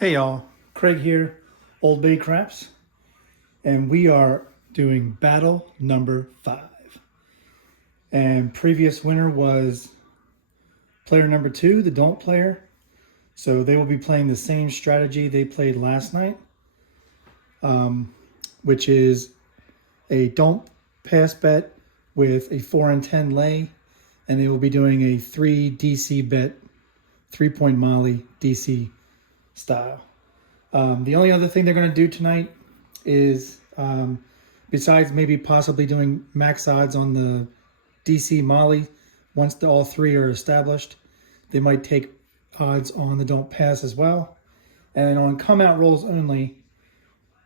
Hey y'all, Craig here, Old Bay Craps, and we are doing battle number 5. And previous winner was player number 2, the don't player. So they will be playing the same strategy they played last night, which is a don't pass bet with a 4 and 10 lay, and they will be doing a 3 DC bet, 3-point Molly DC style. The only other thing they're going to do tonight is, besides maybe possibly doing max odds on the DC Molly, once all three are established, they might take odds on the don't pass as well. And on come out rolls only,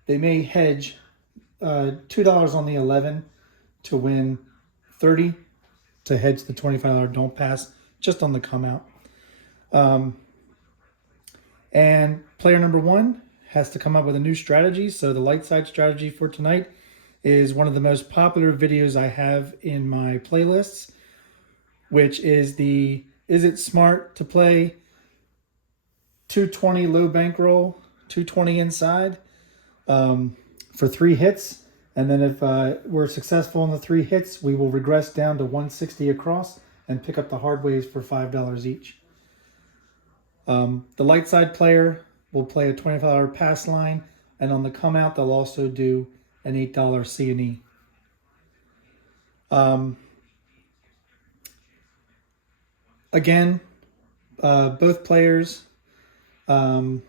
they may hedge $2 on the 11 to win 30 to hedge the $25 don't pass just on the come out. And player number 1 has to come up with a new strategy. So the Lightside strategy for tonight is one of the most popular videos I have in my playlists, which is the is it smart to play 220 low bankroll, 220 inside for 3 hits. And then if we're successful in the 3 hits, we will regress down to 160 across and pick up the hardways for $5 each. The light side player will play a $25 pass line, and on the come out, they'll also do an $8 C&E. Again, both players, I'm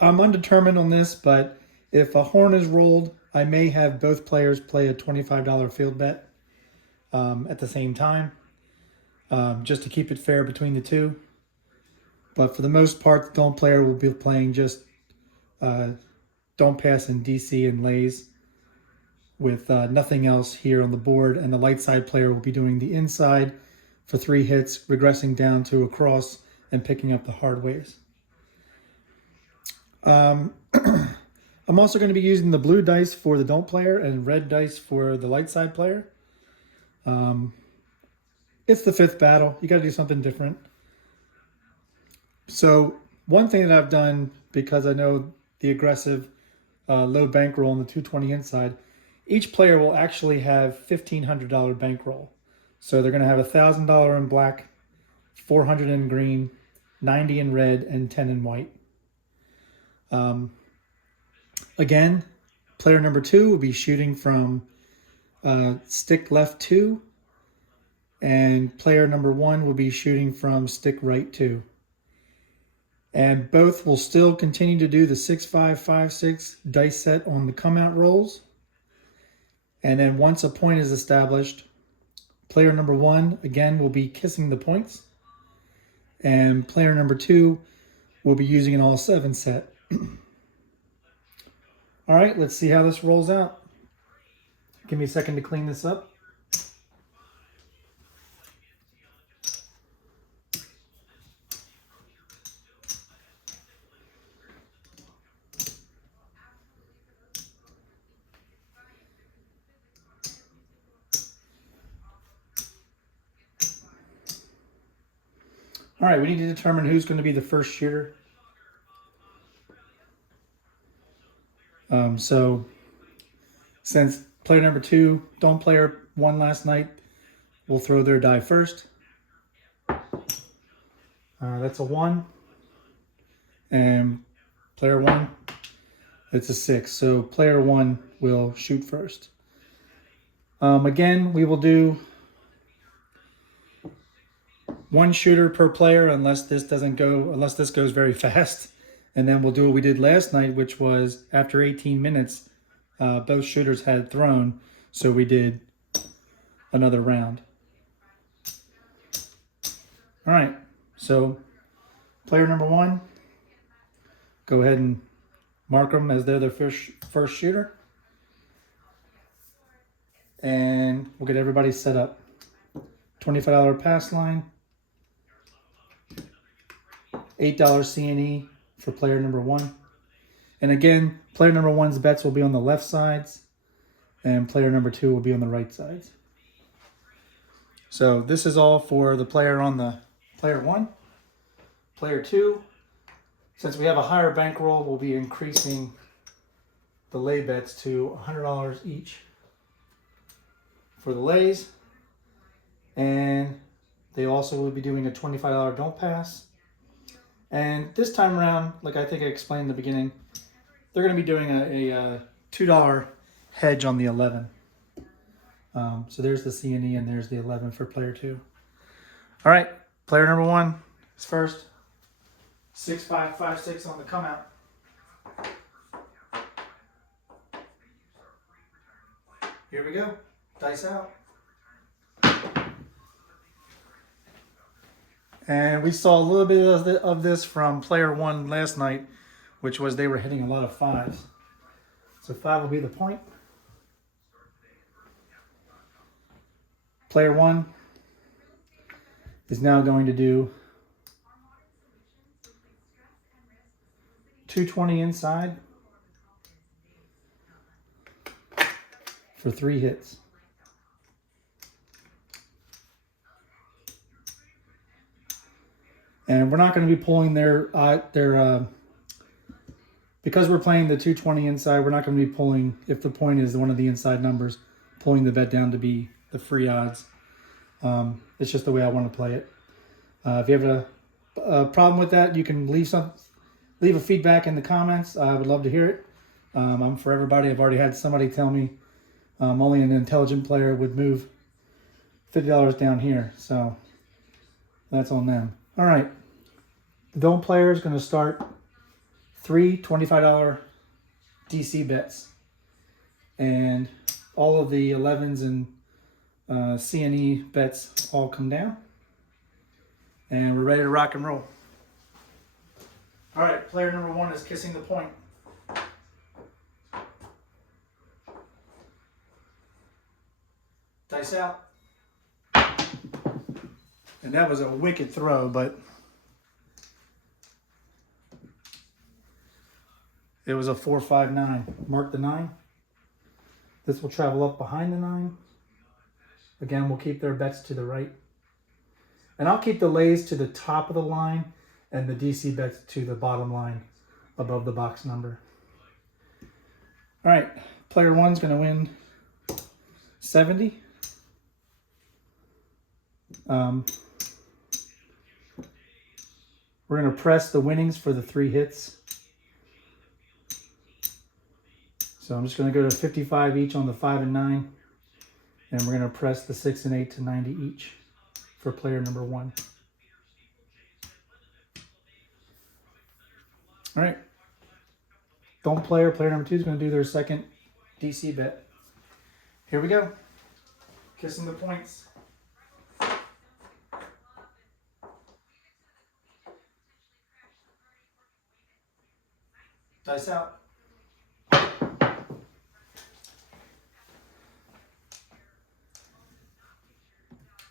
undetermined on this, but if a horn is rolled, I may have both players play a $25 field bet at the same time, just to keep it fair between the two. But for the most part, the don't player will be playing just don't pass in DC and lays with nothing else here on the board. And the light side player will be doing the inside for 3 hits, regressing down to a cross and picking up the hardways. I'm also going to be using the blue dice for the don't player and red dice for the light side player. It's the 5th battle. You got to do something different. So one thing that I've done, because I know the aggressive low bankroll on the 220 inside, each player will actually have $1,500 bankroll. So they're going to have $1,000 in black, 400 in green, 90 in red, and 10 in white. Again, player number 2 will be shooting from stick left 2, and player number 1 will be shooting from stick right 2. And both will still continue to do the 6-5-5-6 dice set on the come out rolls. And then once a point is established, player number 1 again will be kissing the points, and player number 2 will be using an all 7 set. All right, let's see how this rolls out. Give me a second to clean this up. All right, we need to determine who's going to be the first shooter. So since player number 2, don't player 1 last night, will throw their die first. That's a 1. And player 1, it's a 6. So player 1 will shoot first. Again, we will do 1 shooter per player unless this goes very fast. And then we'll do what we did last night, which was after 18 minutes, both shooters had thrown. So we did another round. All right, so player number 1, go ahead and mark them as they're the first shooter. And we'll get everybody set up. $25 pass line, $8 C&E for player number 1. And again, player number 1's bets will be on the left sides, and player number 2 will be on the right sides. So this is all for the player on the player 1. Player 2, Since we have a higher bankroll, we'll be increasing the lay bets to $100 each for the lays. And they also will be doing a $25 don't pass. And this time around, like I think I explained in the beginning, they're going to be doing a $2 hedge on the 11. So there's the C&E and there's the 11 for player 2. All right, player number 1 is first. 6-5-5-6 on the come out. Here we go. Dice out. And we saw a little bit of this from player 1 last night, which was they were hitting a lot of 5s. So 5 will be the point. Player 1 is now going to do 220 inside for 3 hits. And we're not going to be pulling their because we're playing the 220 inside, we're not going to be pulling, if the point is one of the inside numbers, pulling the bet down to be the free odds. It's just the way I want to play it. If you have a problem with that, you can leave a feedback in the comments. I would love to hear it. I'm for everybody. I've already had somebody tell me only an intelligent player would move $50 down here. So that's on them. All right. The don't player is going to start 3 $25 DC bets. And all of the 11s and C&E bets all come down. And we're ready to rock and roll. All right, player number 1 is kissing the point. Dice out. And that was a wicked throw, but it was a 4-5-9. Mark the 9. This will travel up behind the 9. Again, we'll keep their bets to the right. And I'll keep the lays to the top of the line and the DC bets to the bottom line above the box number. All right, player 1's going to win 70. We're going to press the winnings for the 3 hits. So I'm just going to go to 55 each on the 5 and 9. And we're going to press the 6 and 8 to 90 each for player number 1. All right. Don't player number 2 is going to do their second DC bet. Here we go. Kissing the points. Dice out.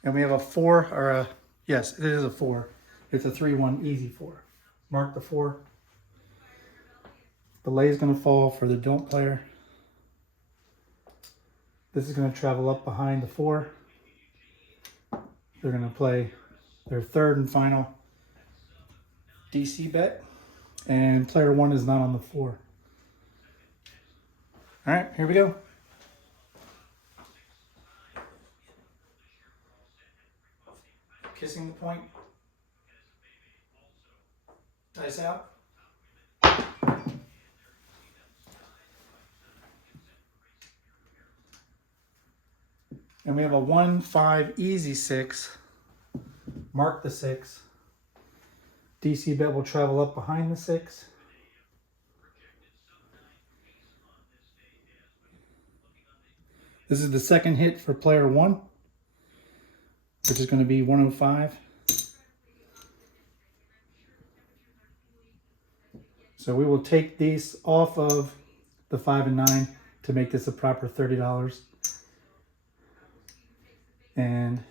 And we have a 4, or a, yes, it is a 4. It's a 3-1 easy 4. Mark the 4. The lay is going to fall for the don't player. This is going to travel up behind the 4. They're going to play their third and final DC bet. And player 1 is not on the 4. All right, here we go. Kissing the point. Dice out. And we have a 1-5 easy 6. Mark the 6. DC bet will travel up behind the 6. This is the second hit for player 1, which is going to be 105. So we will take these off of the 5 and 9 to make this a proper $30. And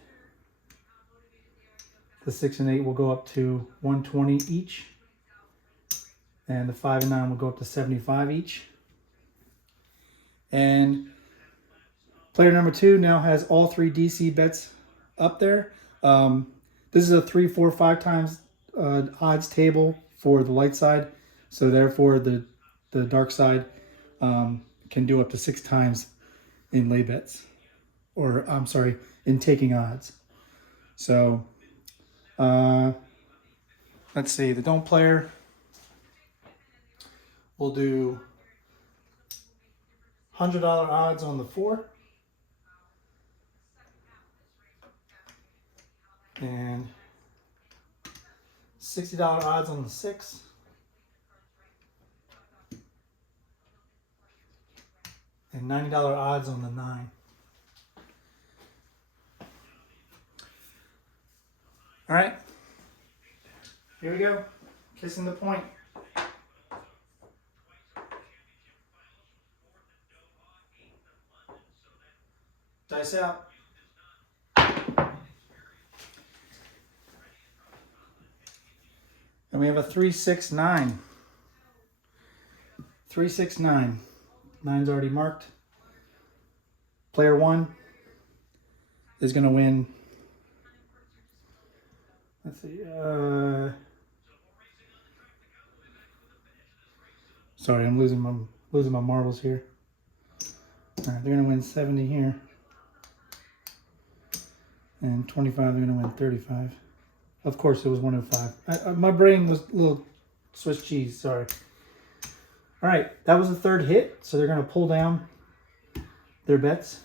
the 6 and 8 will go up to 120 each. And the 5 and 9 will go up to 75 each. And player number 2 now has all 3 DC bets up there. This is a 3, 4, 5 times odds table for the light side. So therefore the dark side can do up to 6 times in lay bets, or I'm sorry, in taking odds. So let's see, the don't player will do $100 odds on the 4 and $60 odds on the 6 and $90 odds on the 9. All right, here we go, kissing the point. Dice out. And we have a 3-6-9. 3-6-9. 9's already marked. Player 1 is going to win. Let's see. Sorry, I'm losing my marbles here. All right, they're going to win 70 here. And 25, they're going to win 35. Of course, it was 105. My brain was a little Swiss cheese, sorry. All right, that was the third hit. So they're going to pull down their bets.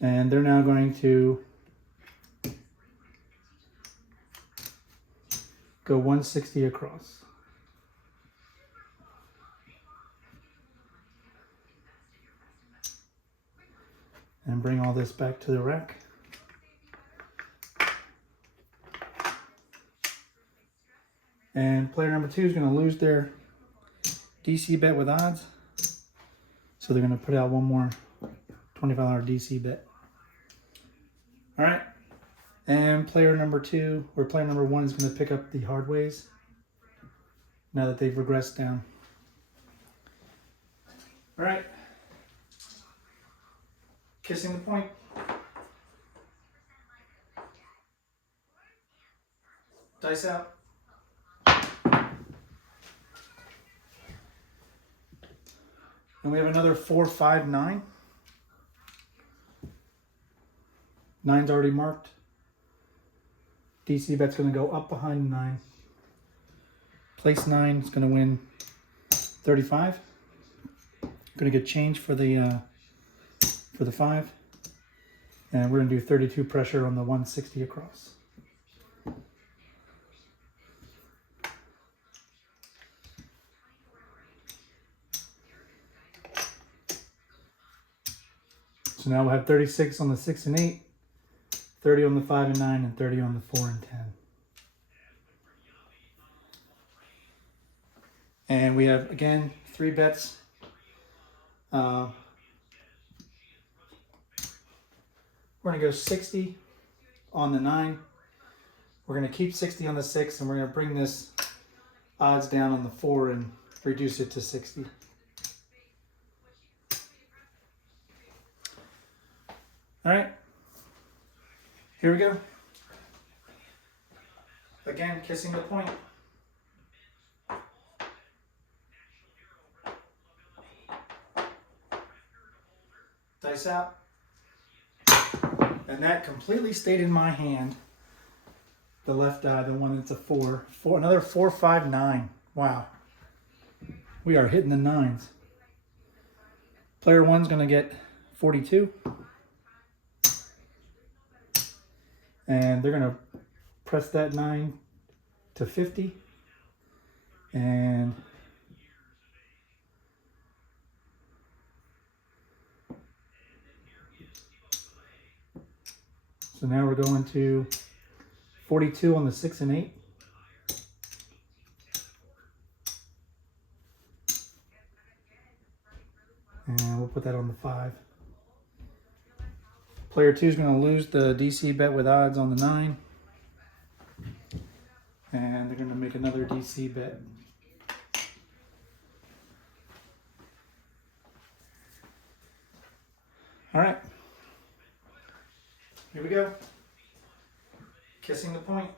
And they're now going to go 160 across. And bring all this back to the rack. And player number 2 is going to lose their DC bet with odds. So they're going to put out one more $25 DC bet. All right. And player number 2, or player number 1 is going to pick up the hardways now that they've regressed down. All right. Kissing the point. Dice out. And we have another 4-5-9. 9's already marked. DC bet's going to go up behind 9. Place 9 is going to win 35. Going to get change for the 5. And we're going to do 32 pressure on the 160 across. So now we'll have 36 on the 6 and 8. 30 on the 5 and 9, and 30 on the 4 and 10. And we have, again, 3 bets. We're going to go 60 on the 9. We're going to keep 60 on the 6, and we're going to bring this odds down on the 4 and reduce it to 60. All right. Here we go. Again, kissing the point. Dice out. And that completely stayed in my hand. The left die, the one that's a 4. Another 4-5-9. Wow. We are hitting the 9s. Player 1's going to get 42. And they're going to press that 9 to 50. And so now we're going to 42 on the 6 and 8. And we'll put that on the 5. Player 2 is going to lose the DC bet with odds on the 9. And they're going to make another DC bet. All right. Here we go. Kissing the point.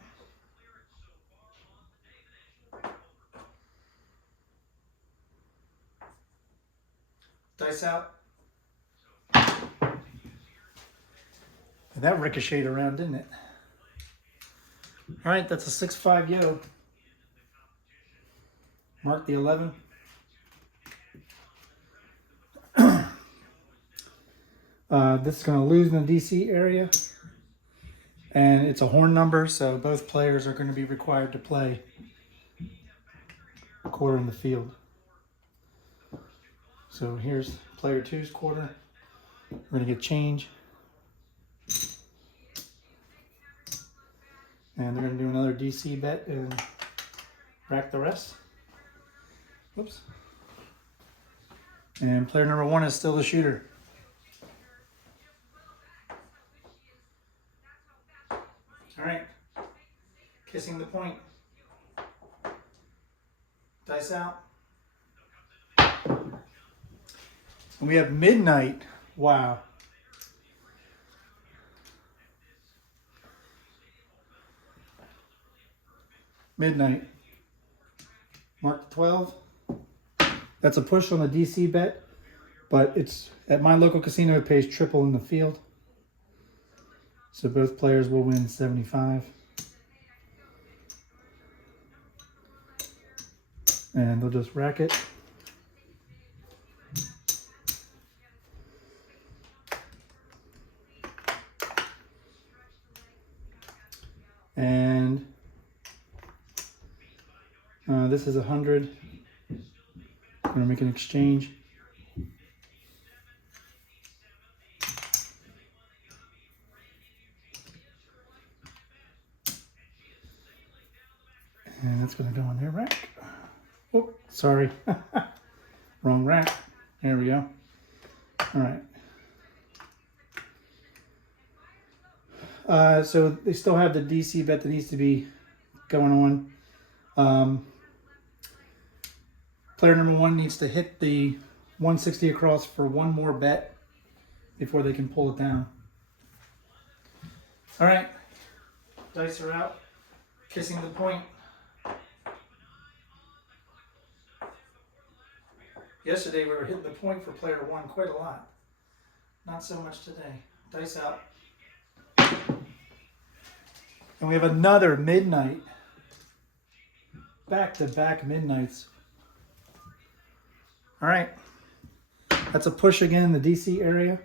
Dice out. And that ricocheted around, didn't it? All right, that's a 6-5 yo. Mark the 11. This is going to lose in the DC area. And it's a horn number, so both players are going to be required to play a quarter in the field. So here's player 2's quarter. We're going to get change. And they're going to do another DC bet and rack the rest. Whoops. And player number 1 is still the shooter. All right. Kissing the point. Dice out. And we have midnight. Wow. Midnight. Mark 12. That's a push on the DC bet, but it's at my local casino. It pays triple in the field, so both players will win 75. And they'll just rack it. And this is 100. I'm going to make an exchange. And that's going to go in their rack. Oh, sorry. Wrong rack. There we go. All right. So they still have the DC bet that needs to be going on. Player number 1 needs to hit the 160 across for one more bet before they can pull it down. All right. Dice are out. Kissing the point. Yesterday we were hitting the point for player 1 quite a lot. Not so much today. Dice out. And we have another midnight. Back-to-back midnights. All right. That's a push again in the DC area.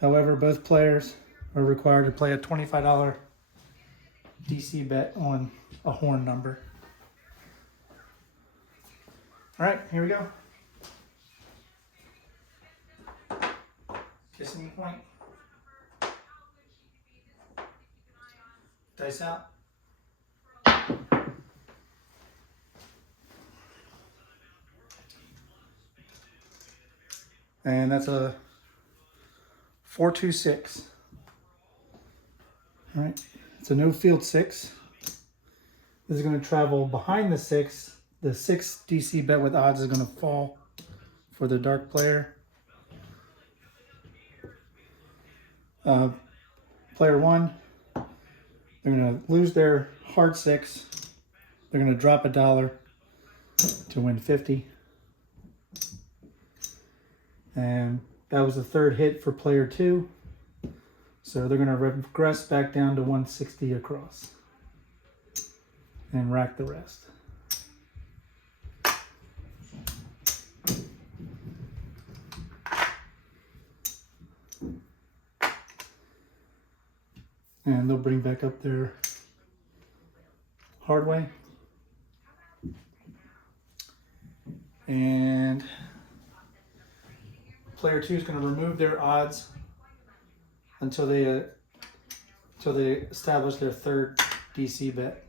However, both players are required to play a $25 DC bet on a horn number. All right, here we go. Kissing the point. Dice out. And that's a 4-2-6. All right, it's a no field 6. This is going to travel behind the 6. The 6 DC bet with odds is going to fall for the dark player. Player 1, they're going to lose their hard 6. They're going to drop $1 to win 50. And that was the third hit for player 2. So they're going to regress back down to 160 across and rack the rest. And they'll bring back up their hardway. And player 2 is going to remove their odds until they establish their third DC bet.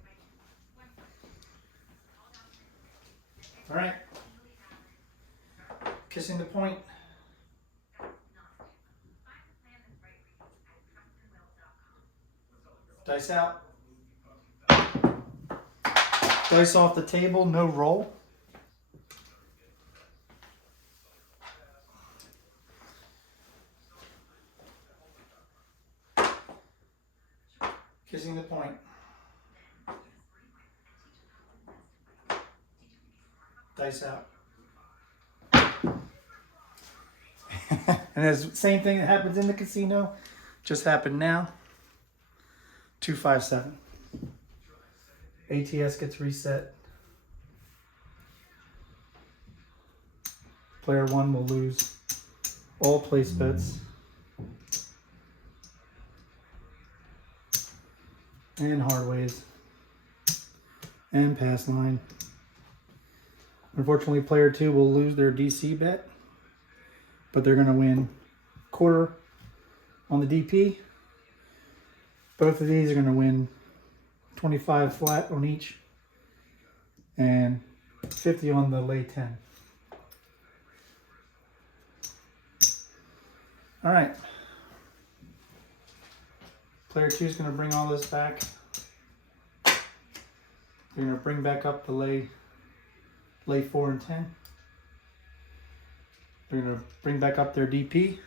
All right. Kissing the point. Dice out. Dice off the table, no roll. kissing the point. Dice out. And it's the same thing that happens in the casino, just happened now. 257. ATS gets reset. Player 1 will lose all place bets and hardways and pass line. Unfortunately, player 2 will lose their DC bet, but they're going to win quarter on the DP. Both of these are going to win 25 flat on each and 50 on the lay 10. All right. Player 2 is going to bring all this back. They're going to bring back up the lay 4 and 10. They're going to bring back up their DP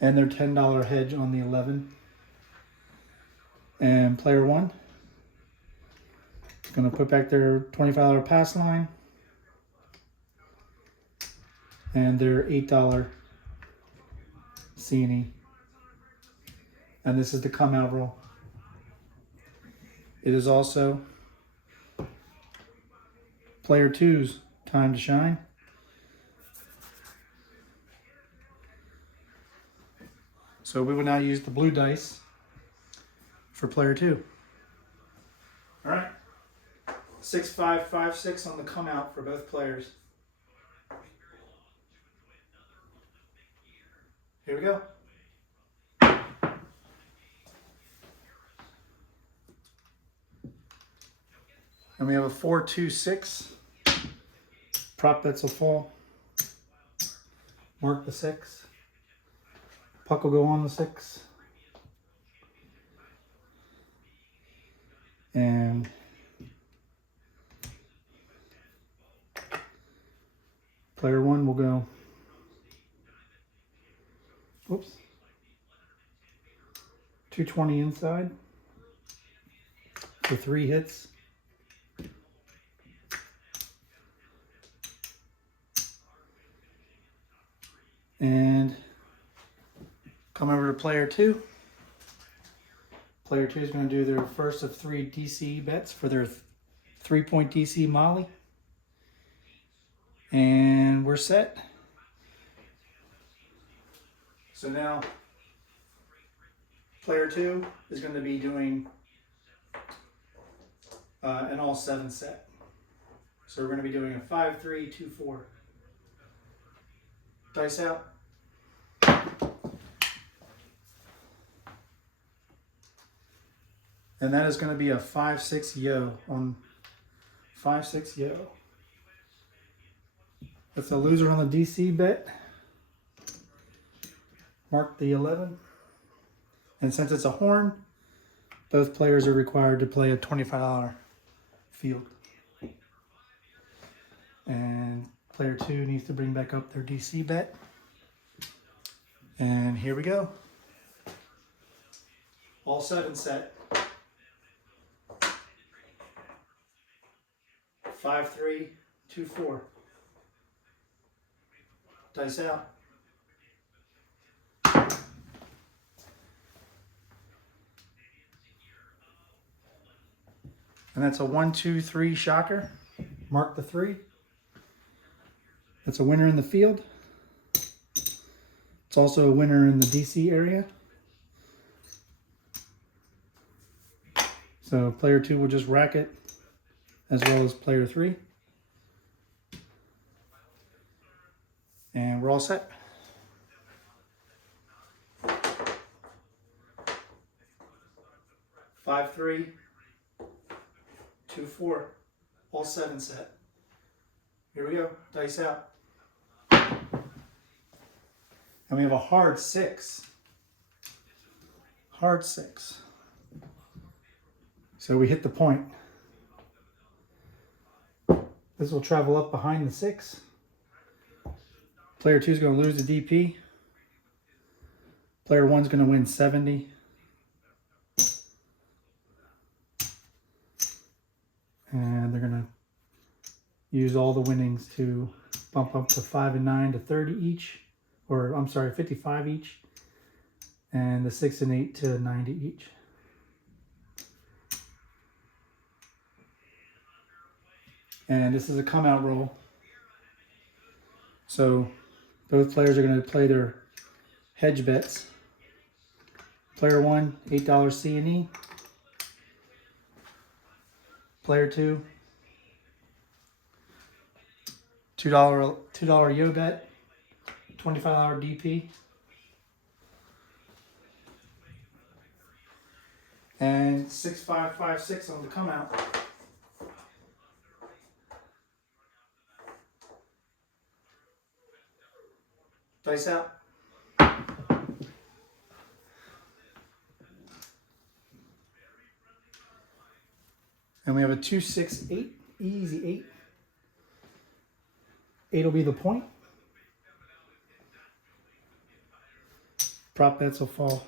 and their $10 hedge on the 11. And player 1 is going to put back their $25 pass line and their $8 C&E. And this is the come out roll. It is also player 2's time to shine. So we will now use the blue dice for player 2. All right. 6, 5, 5, 6 on the come out for both players. Here we go. And we have a 4, 2, 6. Prop bets will fall. Mark the 6. Puck will go on the 6. And player 1 will go. Oops. 220 inside for 3 hits. And come over to player 2. Player 2 is going to do their first of 3 DC bets for their 3-point DC Molly. And we're set. So now player 2 is going to be doing an all 7 set. So we're going to be doing a 5, 3, 2, 4. Dice out. And that is going to be a 5, 6 yo on 5, 6 yo. That's a loser on the DC bet. Mark the 11. And since it's a horn, both players are required to play a $25 field. And player 2 needs to bring back up their DC bet. And here we go. All 7 set. 5, 3, 2, 4. Dice out. And that's a 1, 2, 3 shocker. Mark the 3. That's a winner in the field. It's also a winner in the DC area. So player 2 will just rack it, as well as player 3. And we're all set. Five, 3, 2, 4. All 7 set. Here we go. Dice out. And we have a hard 6. Hard 6. So we hit the point. This will travel up behind the 6. Player 2 is going to lose the DP. Player 1 is going to win 70. use all the winnings to bump up to 5 and 9 to 30 each, or I'm sorry, 55 each, and the 6 and 8 to 90 each. And this is a come out roll. So both players are going to play their hedge bets. Player 1, $8 C&E. Player 2, $2 yo bet, $25 DP. And 6556 on the come out. Dice out. And we have a 2, 6, 8, easy 8. 8 will be the point. Prop bets will fall.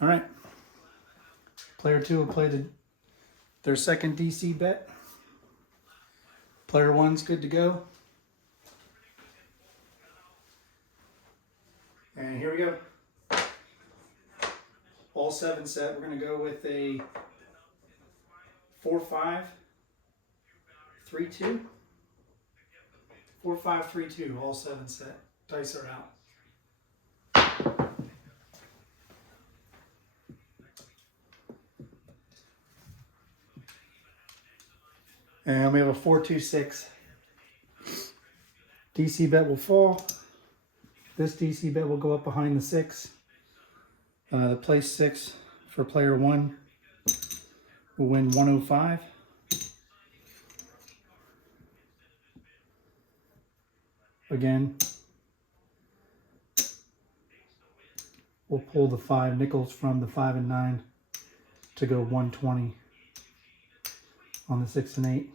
All right. Player 2 will play their second DC bet. Player 1's good to go. And here we go. All 7 set. We're going to go with a 4, 5, 3, 2. 4, 5, 3, 2. All 7 set. Dice are out. And we have a 4, 2, 6. DC bet will fall. This DC bet will go up behind the 6. The place 6 for player 1 will win 105. Again, we'll pull the 5 nickels from the 5 and 9 to go 120 on the 6 and 8.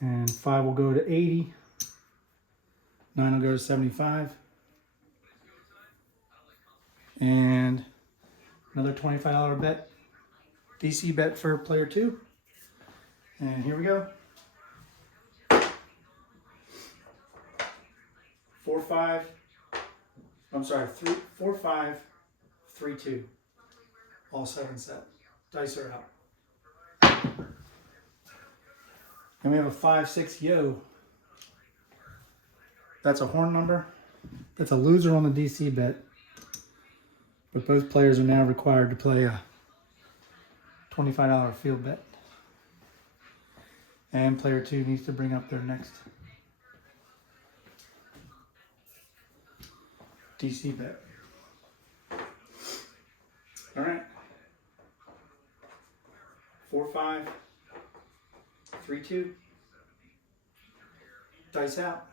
And 5 will go to 80. 9 will go to 75. And another $25 bet. DC bet for player 2. And here we go. 4, 5. I'm sorry, 4, 5, 3, 2. All 7 set. Dice are out. And we have a 5, 6 yo. That's a horn number. That's a loser on the DC bet. But both players are now required to play a $25 field bet. And player 2 needs to bring up their next DC bet. All right. 4, 5, 3, 2. Dice out.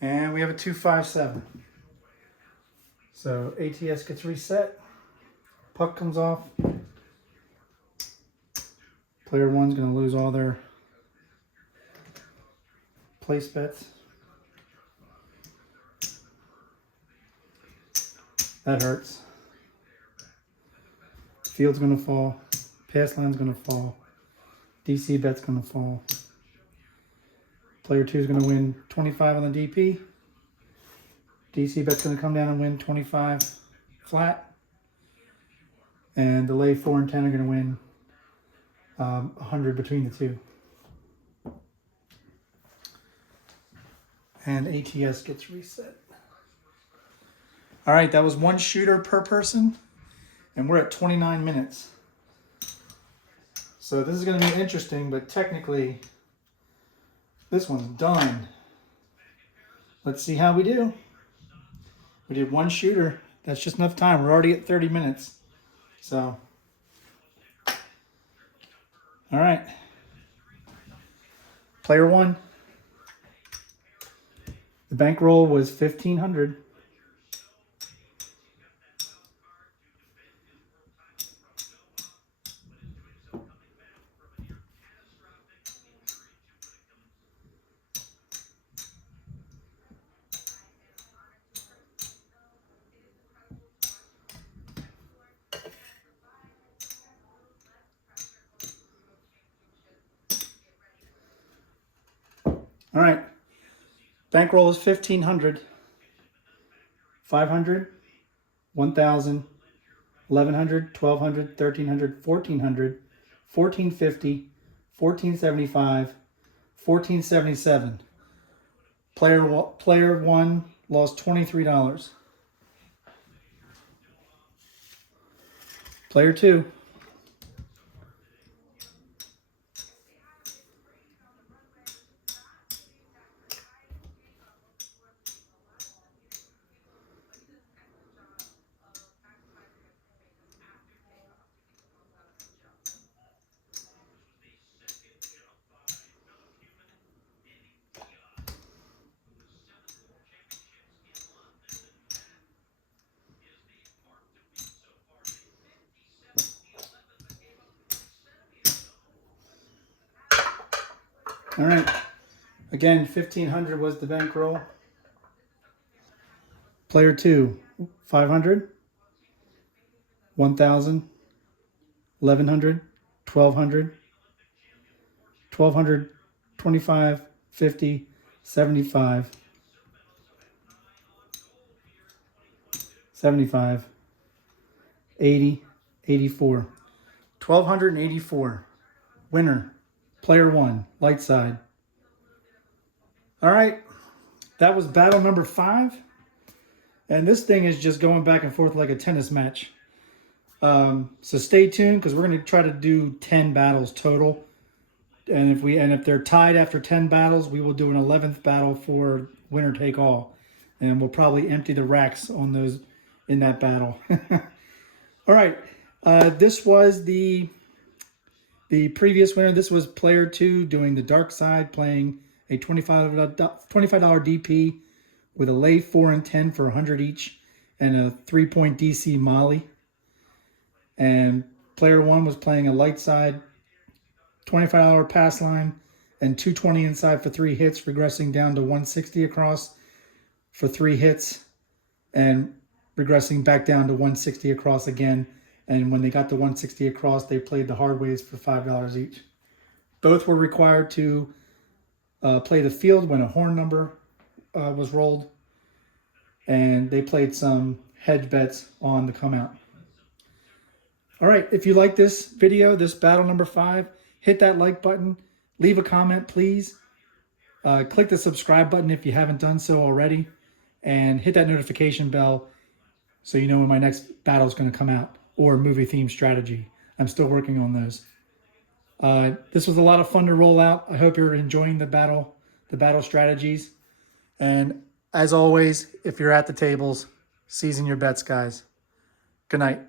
And we have a 2, 5, 7. So ATS gets reset. Puck comes off. Player 1's going to lose all their place bets. That hurts. Field's going to fall. Pass line's going to fall. DC bet's going to fall. Player 2 is going to win 25 on the DP. DC bet's going to come down and win 25 flat. And the lay 4 and 10 are going to win 100 between the two. And ATS gets reset. All right, that was 1 shooter per person. And we're at 29 minutes. So this is going to be interesting, but technically, this one's done. Let's see how we do. We did 1 shooter. That's just enough time. We're already at 30 minutes. So, all right. Player 1. The bankroll was $1,500. All right. Bankroll is 1,500, 500, 1,000, 1,100, 1,200, 1,300, 1,400, 1,450, 1,475, 1,477. Player one lost $23. Player two. All right. Again, 1,500 was the bankroll. Player two, 500, 1,000, 1,100, 1,200, 1,200, 25, 50, 75, 75, 80, 84. 1,284. Winner. Player one, Lightside. All right. That was battle number 5. And this thing is just going back and forth like a tennis match. So stay tuned because we're going to try to do 10 battles total. And if they're tied after 10 battles, we will do an 11th battle for winner take all. And we'll probably empty the racks on those in that battle. All right. This was the previous winner. This was player 2 doing the Darkside, playing a $25 DP with a lay 4 and 10 for 100 each and a 3-point DC Molly. And player 1 was playing a Lightside, $25 pass line and 220 inside for 3 hits, regressing down to 160 across for 3 hits and regressing back down to 160 across again. And when they got to 160 across, they played the hardways for $5 each. Both were required to play the field when a horn number was rolled. And they played some hedge bets on the come out. All right, if you like this video, this battle number 5, hit that like button. Leave a comment, please. Click the subscribe button if you haven't done so already. And hit that notification bell so you know when my next battle is going to come out, or movie theme strategy. I'm still working on those. This was a lot of fun to roll out. I hope you're enjoying the battle strategies. And as always, if you're at the tables, season your bets, guys. Good night.